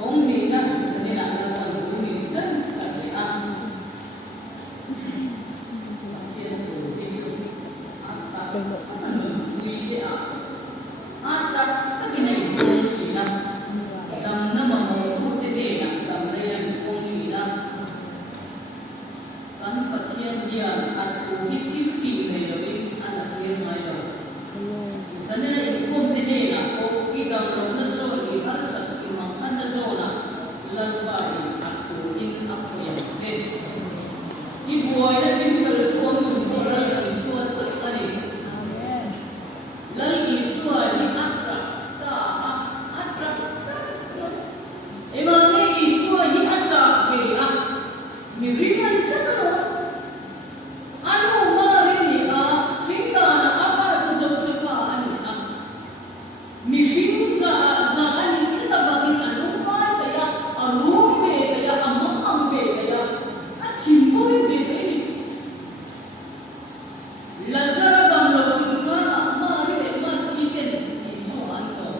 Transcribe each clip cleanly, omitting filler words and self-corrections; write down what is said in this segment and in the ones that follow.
ông đi ra sẽ đi làm được một người chân sạch để ăn chia từ cái sự ăn ta rất là nguy hiểm ăn ta tất cái này cũng chỉ là đầm nó mà một tu thế này là đầm đây là cũng chỉ là cắn vật thiên địa ăn thú cái thiên tỷ này là biết ăn là thiên mai rồi sẽ nên là cũng thế này là có cái đầm nó sâu thì ăn sạch thì mà ăn nó sâu là lần bài ăn thú in ấp liền dễ đi buổi là chính là thôn chúng tôi là cái xua chất cái này lần ý xua đi ăn chặt ta ăn chặt em mà cái ý xua đi ăn chặt về ăn mình riêng ăn chặt đó ăn không mà riêng đi riêng ta là apa cho dâu sữa pha ăn mình riêng za ăn cái ta bằng ăn lúc mai cái ăn lúc về cái ăn mắm về cái ăn chim bôi về cái là ra bằng lộc chúng ta mà để mà chi tiền đi số ăn đâu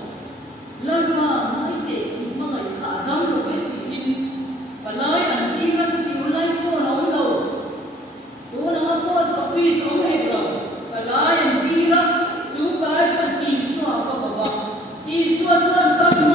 lần mà mai để mà người cả đông rồi biết thì và lời ăn đi mà chỉ có lấy phone ông đâu tôi nó post office ông hết rồi và lời ăn đi đó chú bà cho đi số có bảo đi số cho tâm